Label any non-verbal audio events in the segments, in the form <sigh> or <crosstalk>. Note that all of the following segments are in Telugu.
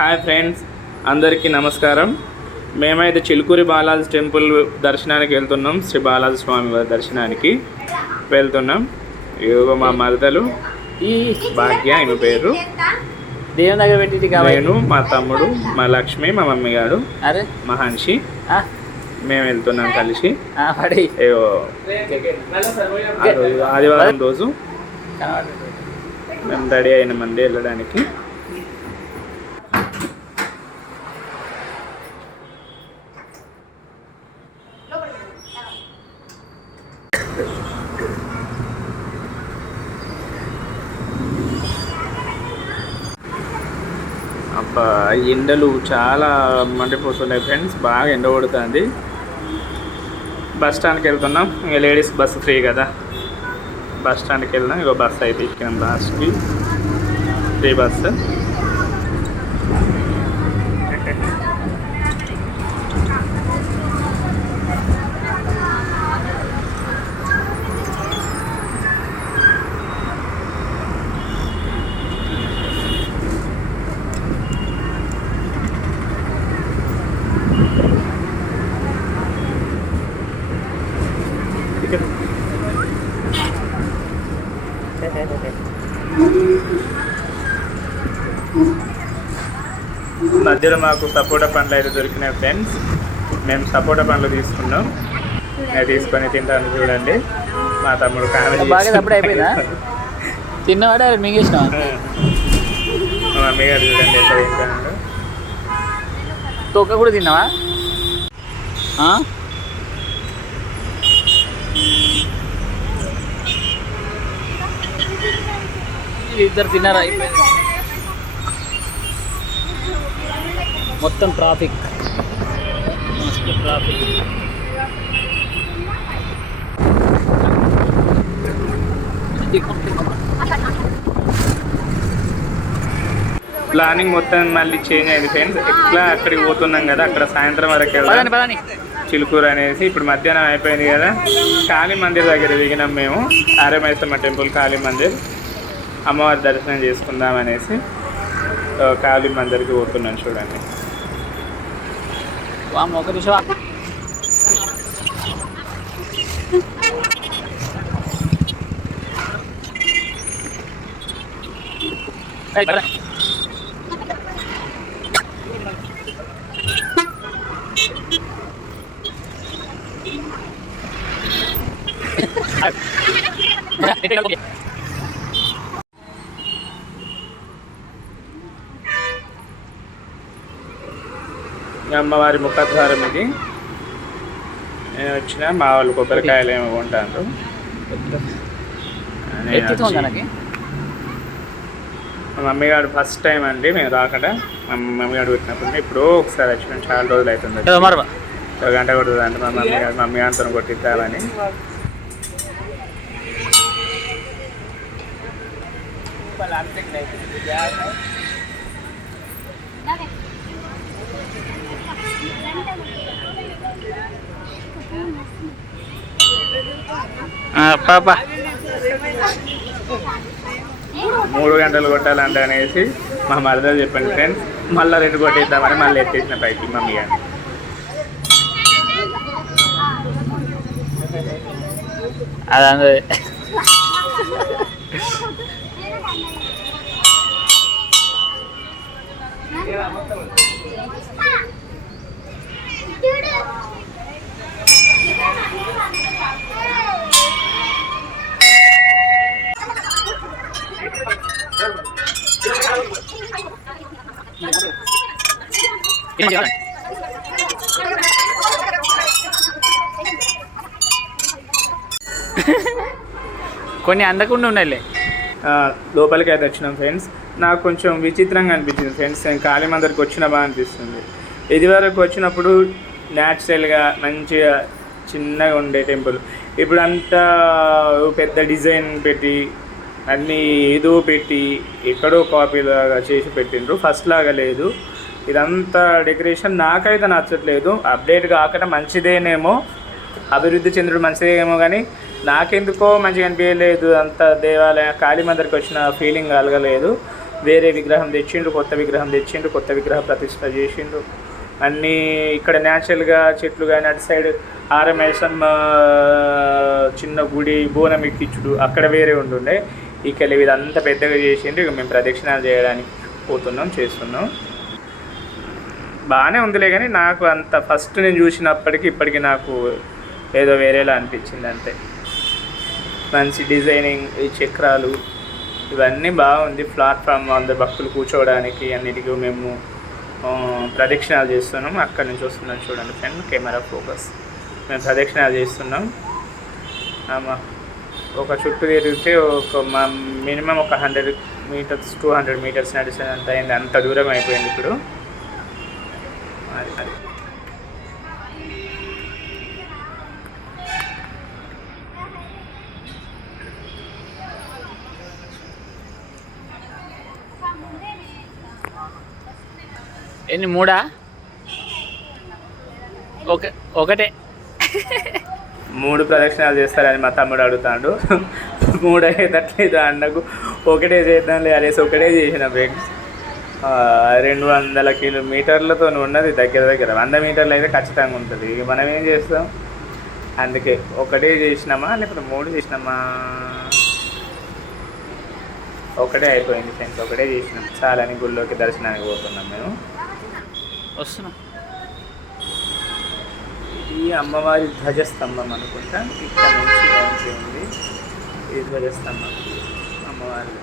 హాయ్ ఫ్రెండ్స్ అందరికీ నమస్కారం. మేమైతే చిలుకూరి బాలాజీ టెంపుల్ దర్శనానికి వెళ్తున్నాం. శ్రీ బాలాజీ స్వామి వారి దర్శనానికి వెళ్తున్నాం. ఇదిగో మా మరదలు ఈ భాగ్య ఆయన పేరు. దేవుని దగ్గర కాబట్టి. నేను మా తమ్ముడు మా లక్ష్మి మా మమ్మీ గారు ఆ, మేము వెళ్తున్నాం కలిసి. ఆదివారం రోజు మేము రెడీ అయిన మంది వెళ్ళడానికి అబ్బా ఈ ఎండలు చాలా మండిపోతున్నాయి ఫ్రెండ్స్ బాగా ఎండ కొడుతుంది. బస్ స్టాండ్కి వెళ్తున్నాం. ఇంకా లేడీస్ బస్సు ఫ్రీ కదా. బస్ స్టాండ్కి వెళ్దాం. ఇంకో బస్సు అయితే ఎక్కినాం లాస్ట్కి. ఫ్రీ బస్సు మధ్యలో మాకు సపోటా పండ్లు అయితే దొరికినాయి ఫ్రెండ్స్ మేము సపోటా పండ్లు తీసుకున్నాం. తీసుకొని తింటాను చూడండి. మా తమ్ముడు అయిపోయిందా? తిన్నవాడే మింగేసిన మా మమ్మీ గారు చూడండి ఎట్లా తింటాడు తొక్క కూడా తిన్నావా? ఇద్దరు తిన్నారా? మొత్తం ట్రాఫిక్ మస్తు ట్రాఫిక్ ప్లానింగ్ మొత్తం మళ్ళీ చేంజ్ అయింది ఫ్రెండ్స్ ఎట్లా అక్కడికి పోతున్నాం కదా అక్కడ సాయంత్రం వరకు పదని చిలుకూరు అనేసి ఇప్పుడు మధ్యాహ్నం అయిపోయింది కదా కాళీ మందిర్ దగ్గర దిగినాం మేము. ఆర్యమైసమ్మ టెంపుల్ కాళీ మందిర్. అమ్మవారి దర్శనం చేసుకుందాం అనేసి కాళీ మందిర్కి పోతున్నాం చూడండి. ఒక నిమిషం. <laughs> అమ్మవారి ముఖద్వారం ఇది. నేను వచ్చిన మా వాళ్ళు కొబ్బరికాయలు ఏమో మనకి మా మమ్మీ గారు ఫస్ట్ టైం అండి మేము రాకుండా. మా మమ్మీ గారు పెట్టినప్పుడు ఇప్పుడు ఒకసారి వచ్చినాం చాలా రోజులు అవుతుంది ఒక గంట కొడుతుంది అంటే మా మమ్మీ గారు మమ్మీ గారితో కొట్టిద్దామని. పాపా. మూడు గంటలు కొట్టాలంట అనేసి మా మరదలు చెప్పండి ఫ్రెండ్స్ మళ్ళీ రెండు కొట్టిద్దామని మళ్ళీ ఎత్తేసిన పైకి మమ్మీ గారు అదే <laughs> కొన్ని అందకుండా ఉన్నాయిలే. లోపలికి అయితే వచ్చినాం ఫ్రెండ్స్. నాకు కొంచెం విచిత్రంగా అనిపించింది ఫ్రెండ్స్. నేను కాళీమందరికి వచ్చిన బాగా అనిపిస్తుంది. ఇదివరకు వచ్చినప్పుడు న్యాచురల్గా మంచిగా చిన్నగా ఉండే టెంపుల్. ఇప్పుడు అంతా పెద్ద డిజైన్ పెట్టి అన్నీ ఏదో పెట్టి ఎక్కడో కాపీ లాగా చేసి పెట్టిండ్రు. ఫస్ట్ లాగా లేదు. ఇదంతా డెకరేషన్ నాకైతే నచ్చట్లేదు. అప్డేట్ కాకుండా మంచిదేనేమో. అభివృద్ధి చెందుడు మంచిదేమో కానీ నాకెందుకో మంచిగా అనిపించలేదు అంత దేవాలయం కాళీ మందిరికి వచ్చిన ఫీలింగ్ కలగలేదు. వేరే విగ్రహం తెచ్చిండ్రు కొత్త విగ్రహం తెచ్చిండ్రు కొత్త విగ్రహ ప్రతిష్ట చేసిండ్రు. అన్నీ ఇక్కడ న్యాచురల్గా చెట్లు కానీ అటు సైడ్ ఆరమేసమ్మ చిన్న గుడి బోనం ఎక్కించుడు. అక్కడ వేరే ఉంటుండే ఇక్కడ ఇదంతా పెద్దగా చేసిండు ఇక మేము ప్రదక్షిణాలు చేయడానికి పోతున్నాం చేస్తున్నాం. బాగానే ఉందిలే కానీ నాకు అంత ఫస్ట్ నేను చూసినప్పటికీ ఇప్పటికీ నాకు ఏదో వేరేలా అనిపించింది అంతే. మంచి డిజైనింగ్ ఈ చక్రాలు ఇవన్నీ బాగుంది. ప్లాట్ఫామ్ అందరు భక్తులు కూర్చోవడానికి అన్నిటికీ మేము ప్రదక్షిణాలు చేస్తున్నాం. అక్కడి నుంచి వస్తున్నాం చూడండి ఫ్రెండ్ కెమెరా ఫోకస్. మేము ప్రదక్షిణాలు చేస్తున్నాం. ఆమా ఒక చుట్టూ తిరిగితే ఒక మినిమం ఒక hundred metres two hundred metres నడిచినంత అయింది. అంత దూరం అయిపోయింది ఇప్పుడు. అది ఎన్ని మూడా? ఒక ఒకటే. <laughs> మూడు ప్రదక్షిణాలు చేస్తారని మా తమ్ముడు అడుగుతాడు. మూడు అయ్యేటట్లేదు అన్నకు ఒకటే చేద్దాంలే అనేసి ఒకటే చేసిన ఫ్రెండ్స్. రెండు వందల కిలోమీటర్లతో ఉన్నది దగ్గర దగ్గర. వంద మీటర్లు అయితే ఖచ్చితంగా ఉంటుంది. ఇక మనం ఏం చేస్తాం? అందుకే ఒకటే చేసినామా లేకపోతే మూడు చేసినామా? ఒకటే అయిపోయింది ఫ్రెండ్స్. ఒకటే చేసినాం. చాలని గుళ్ళోకి దర్శనానికి పోతున్నాం మేము. వస్తున్నాం. ఈ అమ్మవారి ధ్వజస్తంభం అనుకుంటా. ఇక్కడ నుంచి ఉంది ఈ ధ్వజస్తంభం అమ్మవారి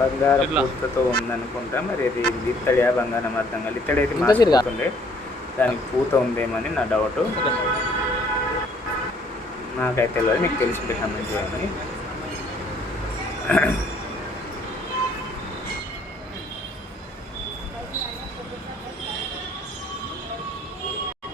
బంగారు? పూతతో ఉందనుకుంటా. మరి అది లిత్తడియా బంగారం అర్థం కాదు తిరగా? మాసిపోతుండే దానికి పూత ఉందేమని నా డౌట్ నాకైతే తెలియదు. మీకు తెలిసింది కమెంట్ చేయండి.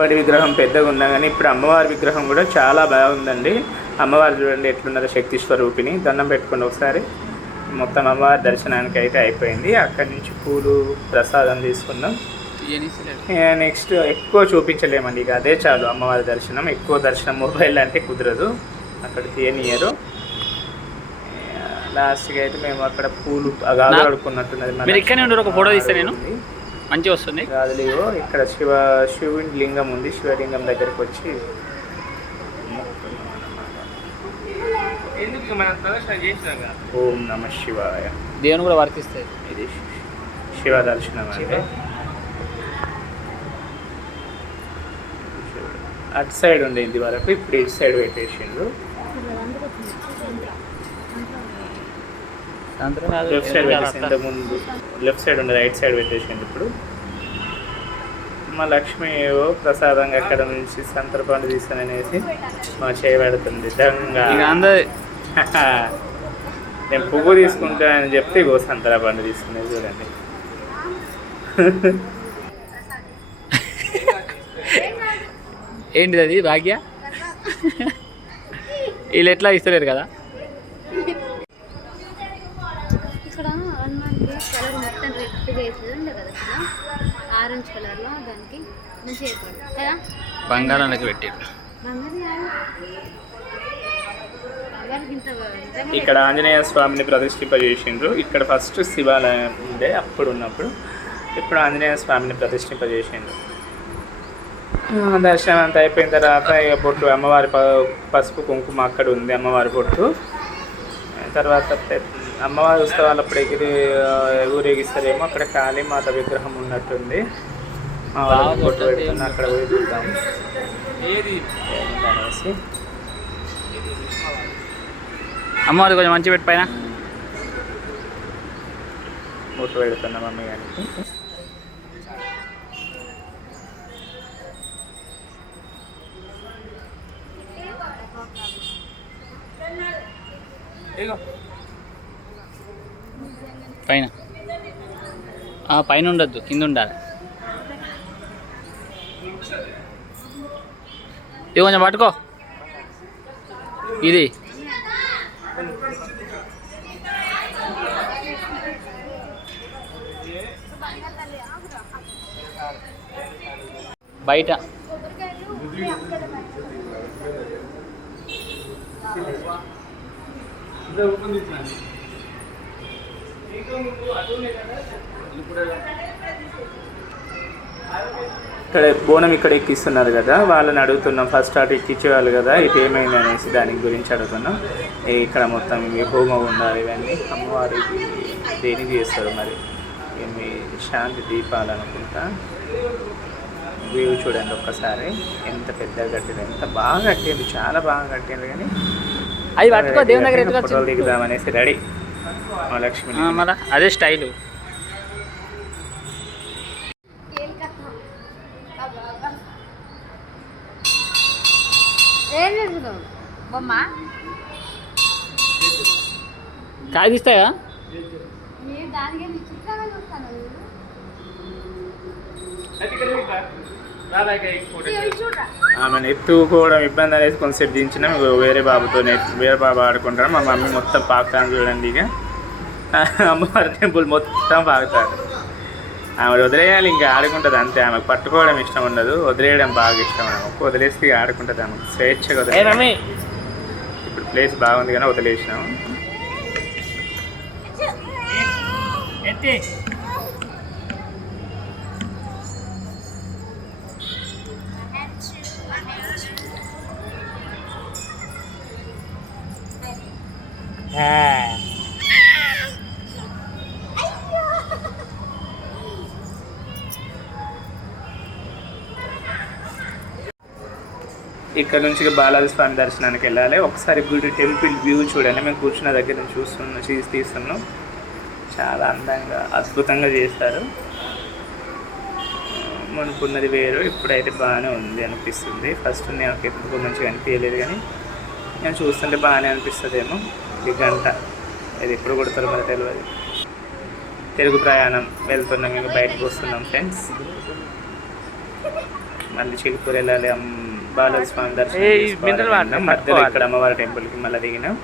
ఇప్పటి విగ్రహం పెద్దగా ఉన్నా కానీ ఇప్పుడు అమ్మవారి విగ్రహం కూడా చాలా బాగుందండి. అమ్మవారు చూడండి ఎట్లున్నదో శక్తి స్వరూపిణి. దండం పెట్టుకోండి ఒకసారి. మొత్తం అమ్మవారి దర్శనానికి అయితే అయిపోయింది. అక్కడి నుంచి పూలు ప్రసాదం తీసుకున్నాం నెక్స్ట్ ఎక్కువ చూపించలేమండి. ఇక అదే చాలు అమ్మవారి దర్శనం. ఎక్కువ దర్శనం మొబైల్ అంటే కుదరదు. అక్కడ తీయనియరు. లాస్ట్కి అయితే మేము అక్కడ పూలు కడుక్కున్నట్టున్నది మన మీరు ఇక్కడనే ఉండరు, ఒక ఫోటో తీస్తా నేను. మంచిగా వస్తుంది. గాజులు ఇగో ఇక్కడ శివ శివుని లింగం ఉంది. శివలింగం దగ్గరికి వచ్చి ఓం నమ శివాయ. దేవుని కూడా వర్తిస్తాయి. ఇది శివ దర్శనం అంటే. అటు సైడ్ ఉండే ఇది వరకు ఇప్పుడు ఇటు సైడ్ పెట్టేసిండు సాయంత్రం కాదు, లెఫ్ట్ సైడ్ పెట్టేసి లెఫ్ట్ సైడ్ ఉండే రైట్ సైడ్ పెట్టేసిండు ఇప్పుడు. మా లక్ష్మి ఏవో ప్రసాదంగా అక్కడ నుంచి సంతరపండు తీసుకునేసి మా చేయబడుతుంది దంగా <laughs> నేను పువ్వు తీసుకుంటానని చెప్తే ఇగో సంతరా పండు తీసుకునేది చూడండి. <laughs> ఏంటిది అది భాగ్య? <laughs> వీళ్ళు ఎట్లా ఇస్తలేరు కదా ఇక్కడ హనుమాన్కి కలర్ మొత్తం రెడ్ వేసేది ఉండే కదా ఇక్కడ. ఆరెంజ్ కలర్లో దానికి మంచిగా వేసాడు కదా? బంగారానికి పెట్టారు. కాదు. ఇక్కడ ఆంజనేయ స్వామిని ప్రతిష్ఠింపజేసిండ్రు. ఇక్కడ ఫస్ట్ శివాలయం ఉండే అప్పుడు ఉన్నప్పుడు ఇప్పుడు ఆంజనేయ స్వామిని ప్రతిష్ఠింపజేసిండ్రు. ఆ, దర్శనం అంతా అయిపోయిన తర్వాత ఇక బొట్టు అమ్మవారి ప- పసుపు కుంకుమ అక్కడ ఉంది అమ్మవారి బొట్టు. తర్వాత అమ్మవారి ఉత్సవాలు ఎగిరి ఆ, ఊరేగిస్తారేమో అక్కడ కాళీమాత విగ్రహం ఉన్నట్టుంది. బాగా బొట్టు కొట్టండి. పెడుతున్నా అక్కడ పోయి చూద్దాం. అనేసి అమ్మవారి కొంచెం మంచి పెట్టి పైన. బొట్టు పెడుతున్నా మమ్మీ గారికి పైన. ఆ, పైన ఉండొద్దు కింద ఉండాలి ఇది కొంచెం పట్టుకో. ఇది. బయట. ఇక్కడ బోనం ఇక్కడ ఎక్కిస్తున్నారు కదా వాళ్ళని అడుగుతున్నాం ఫస్ట్ అటు ఎక్కించేవాళ్ళు కదా ఇటు ఏమైంది అనేసి దాని గురించి అడుగుతున్నాం. ఇక్కడ మొత్తం ఇవి హోమం ఉండాలి ఇవన్నీ అమ్మవారికి దేనికి చేస్తారు మరి? ఇవి శాంతి దీపాలు అనుకుంటా? వ్యూ చూడండి ఒక్కసారి. ఎంత పెద్దగా కట్టింది ఎంత బాగా కట్టింది చాలా బాగా కట్టింది కానీ అవి పట్టుకో దేవుని దగ్గర ఎట్లా ఫోటోలు దిగుదామనేసి రెడీ. లక్ష్మి మళ్ళా అదే స్టైల్. మీరు దానికి ఆమెను ఎత్తుకోవడం ఇబ్బంది అనేది కొంచెంసేపు దించినాం ఇగో వేరే బాబుతో వేరే బాబు ఆడుకుంటారు మా మమ్మీ మొత్తం పాకుతాను చూడండి ఇక అమ్మవారి టెంపుల్ మొత్తం పాకుతారు ఆమె వదిలేయాలి ఇంకా ఆడుకుంటుంది అంతే ఆమెకు పట్టుకోవడం ఇష్టం ఉండదు వదిలేయడం బాగా ఇష్టం ఆమెకు వదిలేసి ఇక ఆడుకుంటుంది ఆమెకు స్వేచ్ఛగా వదిలేదు ఇప్పుడు ప్లేస్ బాగుంది కానీ వదిలేసినాం ఇక్కడ నుంచి బాలాజీ స్వామి దర్శనానికి వెళ్ళాలి. ఒకసారి గుడి టెంపుల్ వ్యూ చూడండి. మేము కూర్చున్న దగ్గర నుంచి చూస్తున్నాం తీసి తీస్తున్నాం. చాలా అందంగా అద్భుతంగా చేస్తారు మనకున్నది వేరు. ఇప్పుడైతే బాగానే ఉంది అనిపిస్తుంది. ఫస్ట్ నేను ఎందుకు మంచిగా అనిపించలేదు కానీ నేను చూస్తుంటే బాగానే అనిపిస్తుందేమో. ఈ గంట. ఇది ఎప్పుడు కొడతారో మరి తెలియదు తెలుగు ప్రయాణం వెళ్తున్నాం ఇంకా బయటకు వస్తున్నాం ఫ్రెండ్స్. మళ్ళీ చిలుకూరు వెళ్ళాలి. బాలాజీ స్వామి దర్శనం. మధ్యలో. ఇక్కడ అమ్మవారి టెంపుల్కి మళ్ళీ దిగినాం.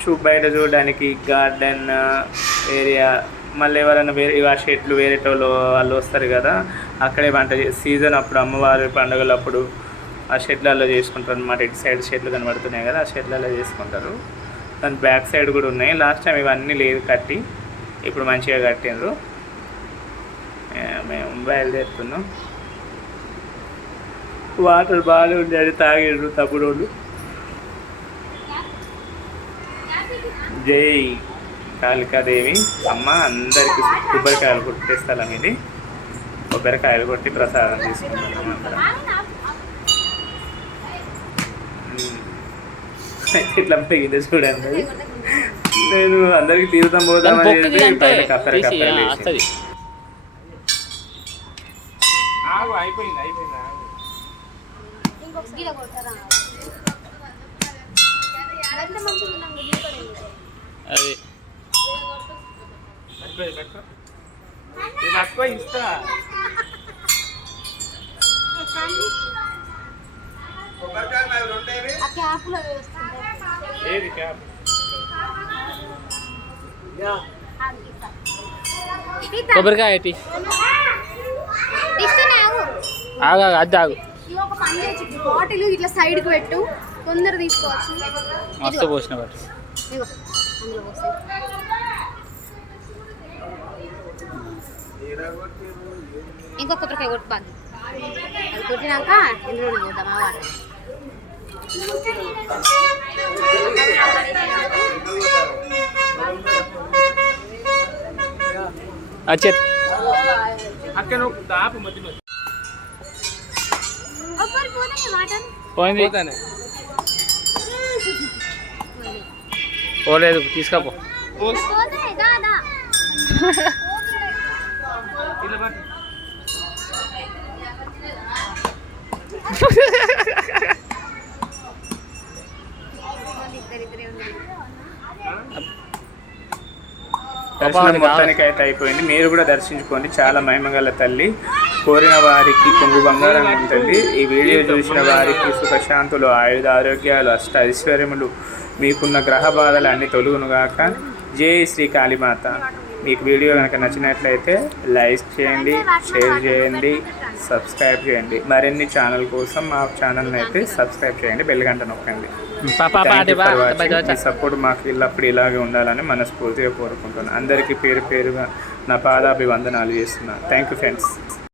చూ బయట చూడడానికి గార్డెన్ ఏరియా. మళ్ళీ ఎవరైనా వేరే ఆ షెట్లు వేరే వాళ్ళు వాళ్ళు వస్తారు కదా అక్కడే వంట సీజన్ అప్పుడు అమ్మవారి పండుగలు అప్పుడు ఆ షెడ్లలో చేసుకుంటారు అనమాట ఇటు సైడ్ షెడ్లు కనబడుతున్నాయి కదా ఆ షెడ్లలో చేసుకుంటారు. దాని బ్యాక్ సైడ్ కూడా ఉన్నాయి. లాస్ట్ టైం ఇవన్నీ లేదు కట్టి ఇప్పుడు మంచిగా కట్టిండ్రు. మేము బయలుదేరుతున్నాం. వాటర్ బాగానే ఉండేది తాగిండ్రు తప్పుడు వాళ్ళు జై కాళికాదేవి. అమ్మ అందరికి కొబ్బరికాయలు కొట్టే స్థలం ఇది. కొబ్బరికాయలు కొట్టి ప్రసాదం తీసుకుంటాం అందరం ఇట్లా పెరిగింది చూడండి. నేను అందరికి తీర్థం దాని పోదామని చెప్పి లేచి. వస్తది ఆగు అయిపోయింది అయిపోయింది. అది. ఇస్తా. ఏది క్యాప్? కొబ్బరికాయ ఇస్తేనే ఆగు. అది ఆగు. బాటిల్ ఇట్లా సైడ్కి పెట్టు. తొందర తీసుకోవచ్చు. మస్తు పోసిన బట్టి ఇంకొక కొబ్బరికాయ కొట్టుకోండి అది కొట్టినాక ఇందులోనే పోతాం ఆ వాటర్ వచ్చే అక్కడ తాపు పోతాయి వాటర్ పోయింది. పోలేదు తీసుకపో. <laughs> ఇలా దర్శనం మొత్తానికి అయితే అయిపోయింది. మీరు కూడా దర్శించుకోండి. చాలా మహిమగల తల్లి. కోరిన వారికి కొంగు బంగారం ఉంటుంది ఈ వీడియో చూసిన వారికి సుఖశాంతులు ఆయుధ ఆరోగ్యాలు అష్ట ఐశ్వర్యములు మీకున్న గ్రహ బాధలు అన్ని తొలుగునుగాక. జై శ్రీ కాళీమాత. మీకు వీడియో కనుక నచ్చినట్లయితే లైక్ చేయండి షేర్ చేయండి సబ్స్క్రైబ్ చేయండి. మరిన్ని ఛానల్ కోసం మా ఛానల్ని అయితే సబ్స్క్రైబ్ చేయండి బెల్ గంట నొక్కండి. మీ సపోర్ట్ మాకు ఎల్లప్పుడు ఇలాగే ఉండాలని మనస్ఫూర్తిగా కోరుకుంటున్నాను అందరికీ పేరు పేరుగా నా పాదాభివందనాలు చేస్తున్నాను థ్యాంక్ యూ ఫ్రెండ్స్